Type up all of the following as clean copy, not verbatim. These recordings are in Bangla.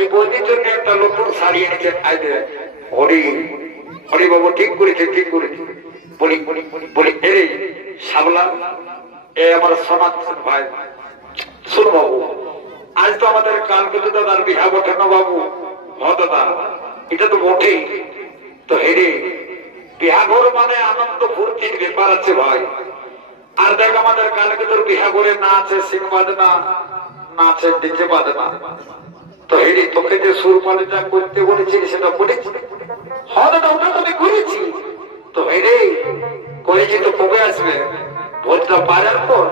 এই বৌদির জন্য একটা নতুন শাড়ি এনেছেন আইবে হরি হরি বাবু ঠিক করেছে ঠিক করেছে বলি বলি বলি এই সাবলা এ আমার সমাজ ভাই শুন বাবু আজ তো আমাদের কালকে দাদার বিহা বটে না বাবু হ দাদা এটা তো বটেই তো হেরে বিহা ঘর মানে আনন্দ ফুর্তির ব্যাপার আছে ভাই আর দেখ আমাদের কালকে তোর বিহা ঘরে না আছে সিং বাজনা না আছে ডিজে বাজনা তো হেরি তোকে যে সুর পালিটা করতে বলেছি সেটা করেছি হ্যাঁ দাদা ওটা তো আমি করেছি তো হেরে করেছি তো কবে আসবে ভোজটা পারার পর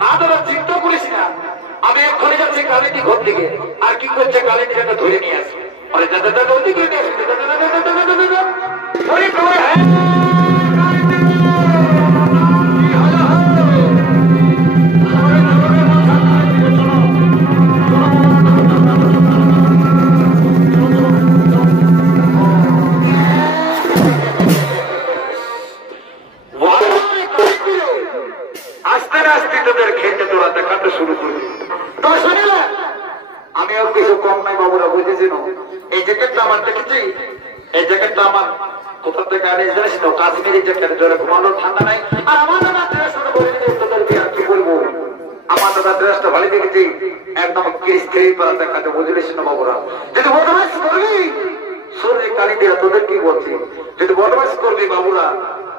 না দাদা চিন্তা করিস না আমি এক্ষুনি যাচ্ছি কালিটি ঘর থেকে আর কি করছে কালিটিটাকে ধরে নিয়ে আসবে আরে দাদা দাদা ওই দিকে নিয়ে আসবে আস্তে আস্তে তোদের খেতে তোরা দেখাতে শুরু করবি তো শুনিলে আমি আর কিছু কম নাই বাবুরা বুঝেছি না এই জ্যাকেটটা আমার দেখেছি এই জ্যাকেটটা আমার কোথা থেকে আনে জানিস তো কাশ্মীরি জ্যাকেট ধরে ঘুমানো ঠান্ডা নাই আর আমার দাদা ড্রেসটা বলে দিয়েছে তোদেরকে আর কি বলবো আমার দাদা ড্রেসটা ভালো দেখেছি একদম ক্রিস্ত্রি পরা দেখাতে বুঝলিস না বাবুরা যদি বদমাইশ করবি শরীরে কালি দিয়ে তোদের কি বলছি যদি বদমাইশ করবি বাবুরা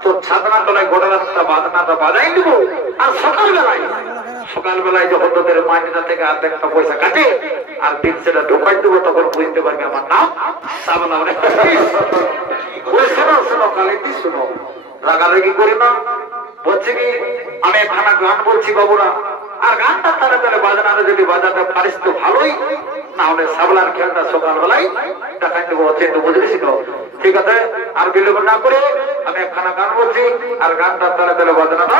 তোর ছাদনা তলায় গোটা রাস্তা বাজনাটা বাজাই দিব আর সকালবেলায় যখন তোদের মাইনা থেকে আর একটা পয়সা কাটে আর দিন সেটা ঢোকাই দেবো তখন বুঝতে পারবি আমার নাম সাবনা শোনো শোনো কালিটি শোনো রাগারাগি করি না বলছি কি আমি একখানা গান বলছি বাবুরা আর গানটা তারা তাহলে বাজনাটা যদি বাজাতে পারিস তো ভালোই না হলে সাবলার খেলটা সকালবেলায় দেখাই দেবো কিন্তু বুঝলিস তো ঠিক আছে আর বিলম্ব না করে আমি একখানা গান বলছি আর গানটা তাহলে তাহলে বাজনাটা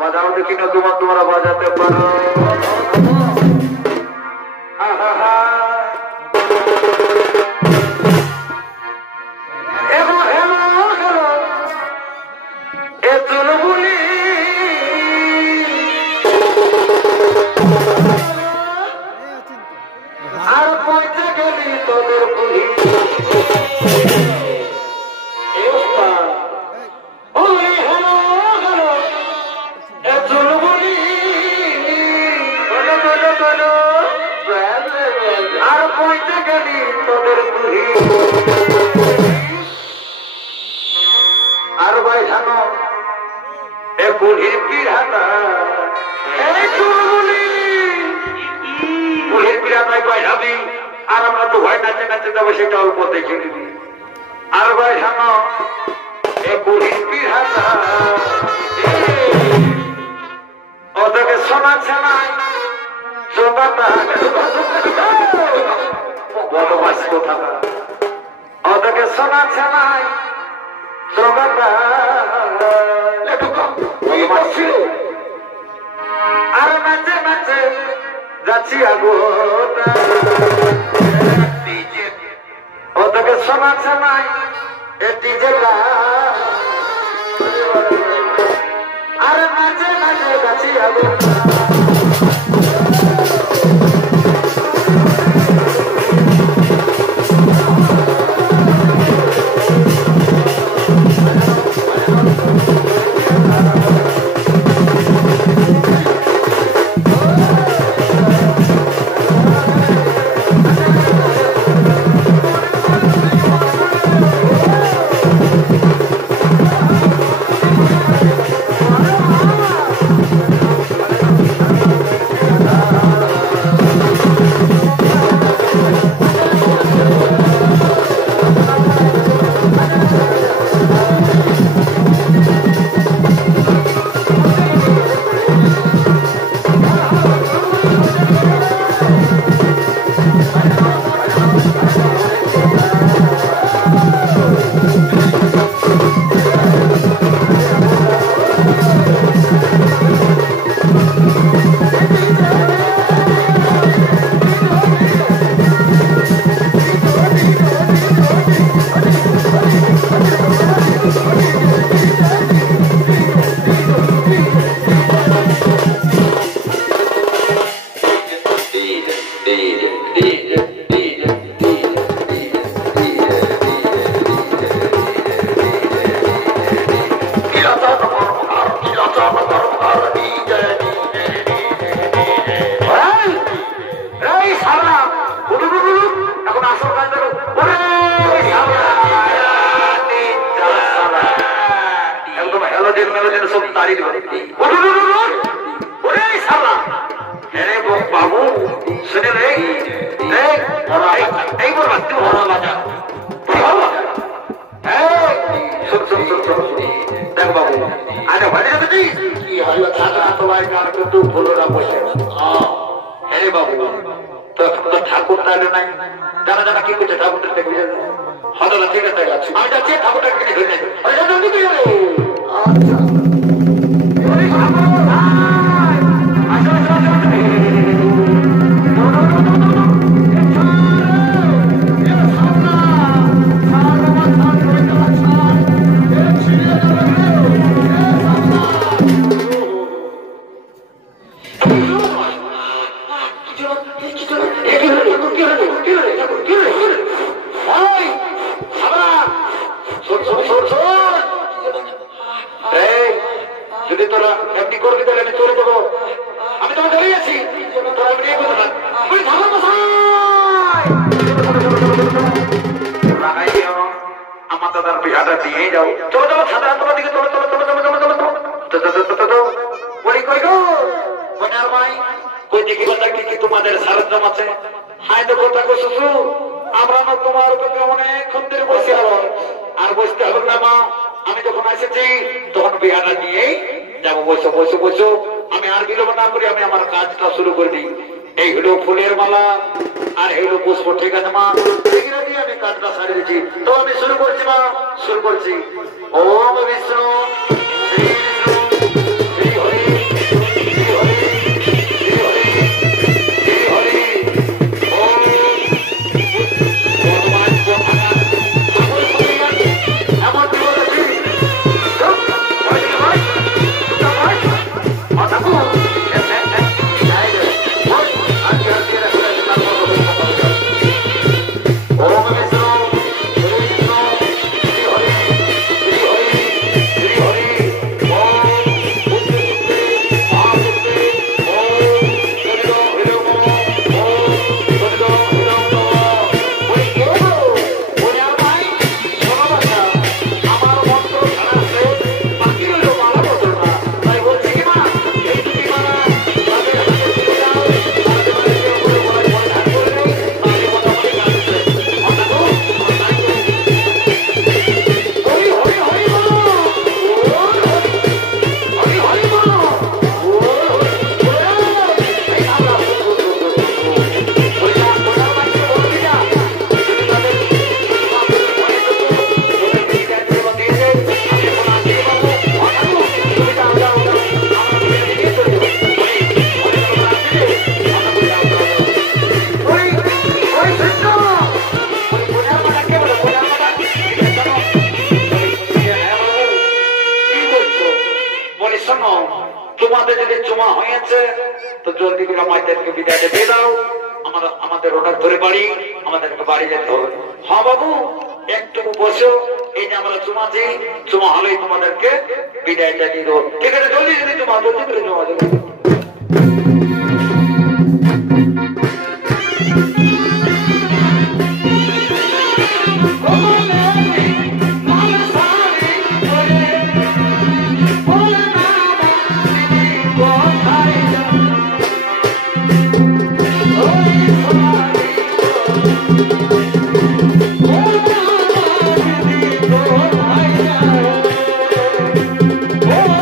বাজাও দেখি না তোমরা বাজাতে পারো আর আমরা তো ভয় নাচে নাচে যাবো সেটা অল্প দেখে নিবি আর ভাই জানো ওদেরকে শোনাচ্ছে নাই বদমাস কোথা ওদেরকে শোনাচ্ছে নাই আর নাচে নাচে যাচ্ছি আগোটা ওদেরকে শোনাচ্ছে নাই এটি জেলা আর নাচে নাচে যাচ্ছি আগোটা সব দাঁড়িয়ে ওরে শালা আরে বাবু শুনে রে এই বল বাচ্চা বড় বাজা দেখ বাবু আরে ভালো কি হলো থাকা তোমার গান কিন্তু ভুলো না বসে হ্যাঁ বাবু তো ঠাকুর তাহলে নাই যারা যারা কি করছে ঠাকুরটা দেখবি হঠাৎ ঠিক আছে আমি যাচ্ছি ঠাকুরটা কিনে ধরে নেবে যদি তোরা এমনি করবি তাহলে আমি চলে যাবো আমি তোমার ধরে আছি তোরা আমার দাদার বিহাটা দিয়ে যাও চলো চলো সাদা তোমার দিকে চলো চলো চলো চলো চলো চলো বলি কই গো বোনার ভাই কই দেখি বাতা কি তোমাদের সারঞ্জাম আছে হাই দেখো তাকো শ্বশুর আমরা না তোমার উপরে অনেকক্ষণ ধরে বসে আর বসতে হবে না মা আমি যখন এসেছি তখন বিহাটা নিয়েই যাবো বসো বসো বসো আমি আর বিলম্ব না করি আমি আমার কাজটা শুরু করে দিই এই হলো ফুলের মালা আর এই হলো পুষ্প ঠিক আছে মা এগুলো দিয়ে আমি কাজটা সারিয়ে দিচ্ছি তো আমি শুরু করছি মা শুরু করছি ওম বিষ্ণু শ্রী বিষ্ণু শ্রী হরি শ্রী হরি শ্রী হরি শ্রী হরি ওম ভগবান এমন বলেছি তোমাদের যদি জমা হয়েছে তো জলদি করে আমাদেরকে বিদায়টা দিয়ে দাও আমাদের ওটা ধরে বাড়ি আমাদেরকে বাড়ি যেতে হবে হ্যাঁ বাবু একটু বসো এই যে আমরা জমাছি জমা হলেই তোমাদেরকে বিদায়টা দিয়ে দেবো ঠিক আছে জলদি যদি জমা জলদি করে জমা দেবো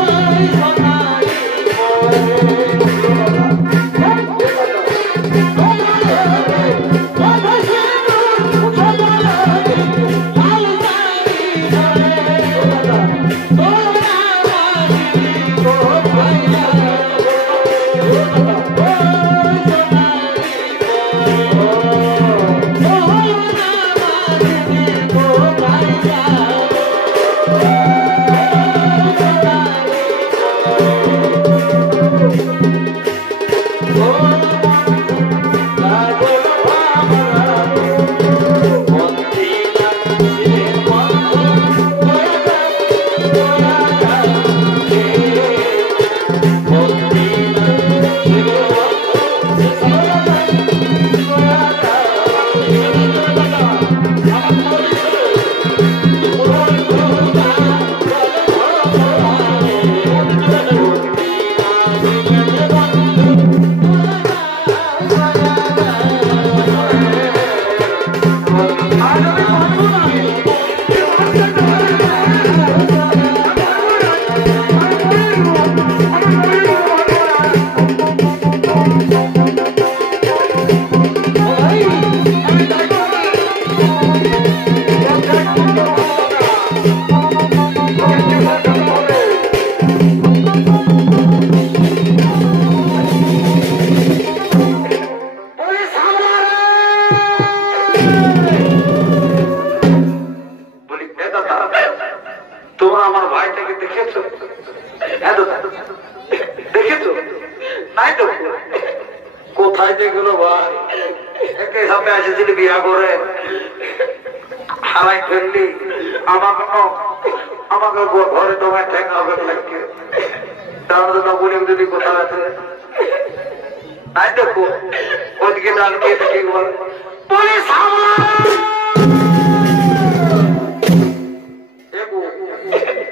Oh করতে এসেছিলি বিয়া করে হারাই ফেললি আমাকে ঘরে তোমায় ঠেকা হবে লাগছে তাহলে তো বলে যদি কোথাও আছে নাই দেখো ওদিকে ডাকবে ঠিক বল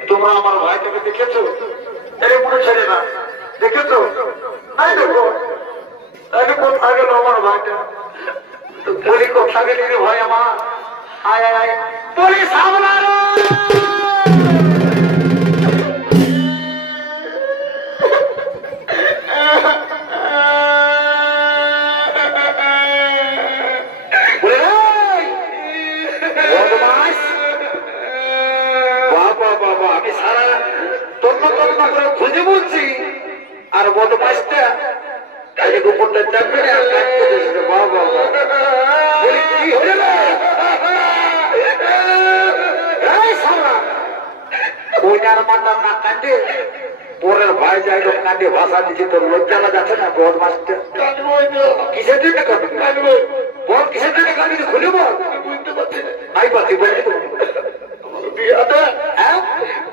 তোমরা আমার ভাইটাকে দেখেছো এর মনে ছেড়ে না দেখেছো নাই দেখো তাহলে কোথা গেল আমার ভাইটা বলি কোথা গেলি রে ভাই আমার আয় আয় আয় বলি সামলার আমি সারা তন্ন করে খুঁজে বলছি আর বদমাসটা কাজে গোপনটা চাপবে আর কাটতে দিয়েছে বাবা বলি কি হয়ে ওইটার মাতার না কাঁদে পরের ভাই যাই কাঁদে ভাষা দিচ্ছে তোর লজ্জালা যাচ্ছে না বদমাসটা কিসের জন্য কাঁদবি বল কিসের জন্য কাঁদবি খুলে বল বুঝতে পারছি নাই পাচ্ছি বলছি বিহাটা হ্যাঁ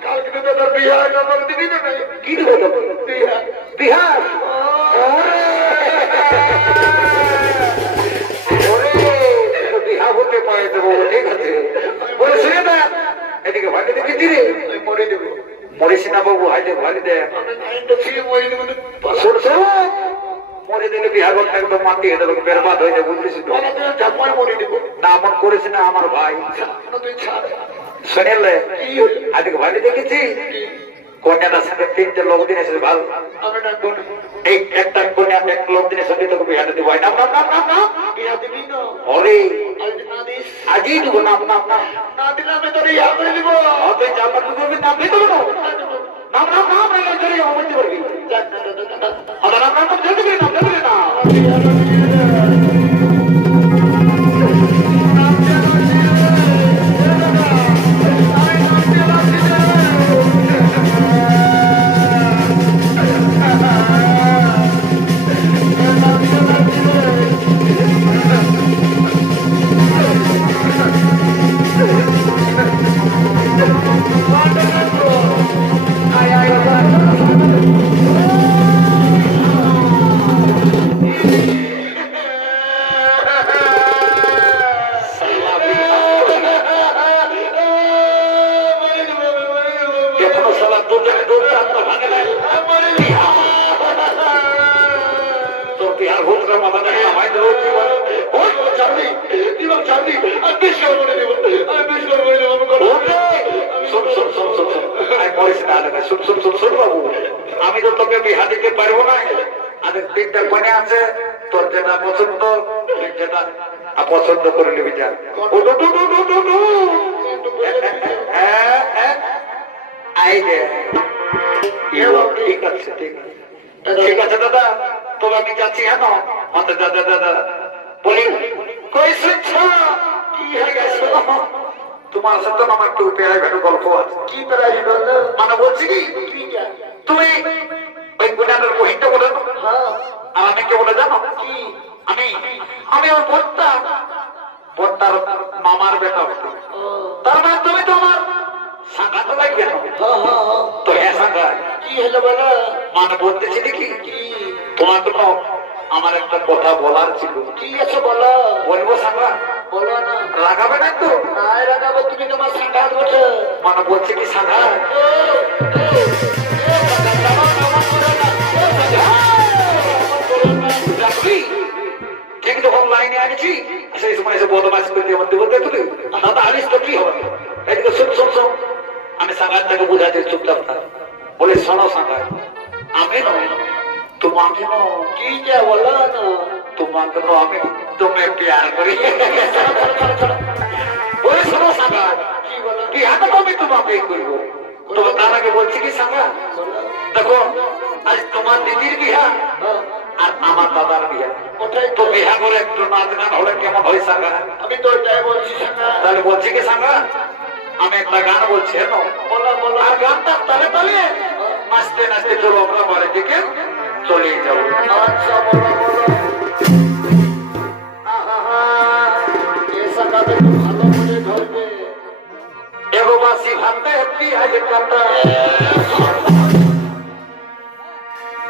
কালকে তো তোর বিহার নম্বর দিবি না কি দিব বিহার বিহা হতে পারে দেবো ঠিক আছে বলে শুনে না এদিকে ভাগে দেখেছি রে মরে দেবো মরিস না বাবু হাইতে ভালি দেয় মরে দিলে বিহা করতে একদম মাটি হয়ে যাবে বেরবাদ হয়ে যাবে বুঝলিস তো মরে দেবো না আমার করেছি না আমার ভাই শুনেলে আজকে ভালি দেখেছি কন্যাটার সঙ্গে তিনটে লোক দিন এসেছে ভালো এই একটা কন্যা এক লোক দিনের সঙ্গে তোকে বিহাটা দিব নাম নাম নাম নাম নাম অরে আজই দিব নাম নাম নাম না দিলে আমি তোর ইয়া করে দিব তুই জামার তুই করবি নাম দিয়ে দেবো নাম নাম নাম নাম চলে যাবো বলতে পারবি নাম নাম নাম জলদি করে নাম জলদি না আমি তো তোকে বিহা দিতে পারবো না তিনটা কনে আছে তোর যেটা পছন্দ যেটা পছন্দ করে নিবি যা ঠিক আছে ঠিক আছে দাদা তবে আমি যাচ্ছি হ্যাঁ দাদা দাদা বলি কই শুনছো কি হয়ে গেছে তোমার সাথে আমার একটু প্রায় ভেটো গল্প আছে কি প্রায় মানে বলছি কি তুমি ওই গুণাদের বহিটা বলে আর আমি কে বলে জানো কি আমি ওর বর্তার মামার বেটা তার মানে তুমি তো আমার সাঙ্গাত লাগবে তো হ্যাঁ সাঙ্গা কি হলো বলো মানে বলতেছি দেখি তোমার কোনো আমার একটা কথা বলার ছিল কি আছে বলো বলবো সাঙ্গা বলো না লাগাবে না তো না লাগাবো তুমি তোমার সাঙ্গাত বলছো মানে বলছে কি সাঙ্গা ঠিক যখন লাইনে আনছি সেই সময় এসে বদমাশ করে দিয়ে মধ্যে বলতে তুলি দাদা আনিস তো কি হবে এদিকে শোন আমি সাঙ্গাতটাকে বুঝাতে চুপচাপ থাক বলে শোনো সাঙ্গাত আমি নয় তোমাকে কি যা বলো না তোমাকে আমি তুমি প্যার করি বলে শোনো সাঙ্গাত কি বলো বিহাটা তো আমি তোমাকে করবো তোমার তার আগে বলছি কি সাঙ্গাত দেখো আজ তোমার দিদির বিহা আর আমার দাদার বিহা ওটাই তো বিহা করে একটু নাচ গান হলে কেমন হয় সাঙ্গা আমি তো ওইটাই বলছি সাঙ্গা তাহলে বলছি কি সাঙ্গা আমি একটা গান বলছি হ্যাঁ বলো আর গানটা তালে তালে নাচতে নাচতে চলো আমরা বাড়ি থেকে চলে যাবো আচ্ছা বলো ভালো করে ধরবে এগো বাসি ভাতে পিঁয়াজ কাটা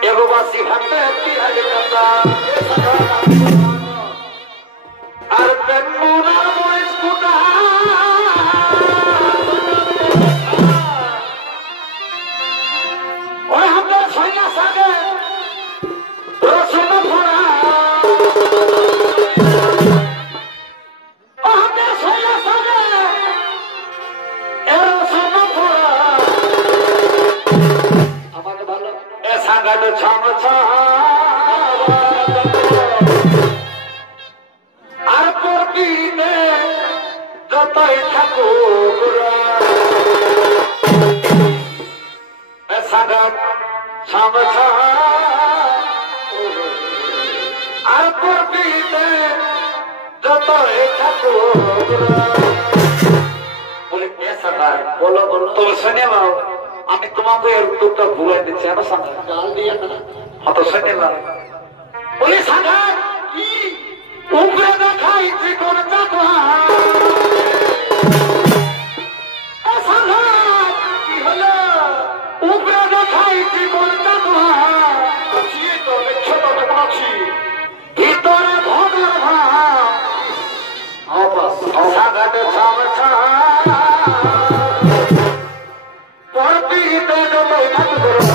এগো বাসি ভাতে পিঁয়াজ কাটা আর বেগুনা মরিচ কুটা ওই হাতে ছয়না সাগে রসুন ফোড়া ও হাতে ছয়না সাগে রসুন ফোড়া আমাকে ভালো এ সাগাটা ছম ছম আর পরদিনে যতই ঠাকুর সাগাট ছম ছম আর পরদিনে যতই ঠাকুর বলে এ সাগাট বলো বলো তুমি শুনে নাও আমি তোমাকে এর উত্তরটা ভুলে দিচ্ছি আমার সাথে গাল দিয়ে না হত শুনে নাও বলে সাগাট কি উপরে দেখাই ত্রিকোণ চাকমা সাগাট কি হলো উপরে দেখাই ত্রিকোণ চাকমা বুঝিয়ে তো ছোট দেখাচ্ছি ভিতরে ভগর ভাব সাগাট ছাম ছাম পরদিতে যতই ঠাকুর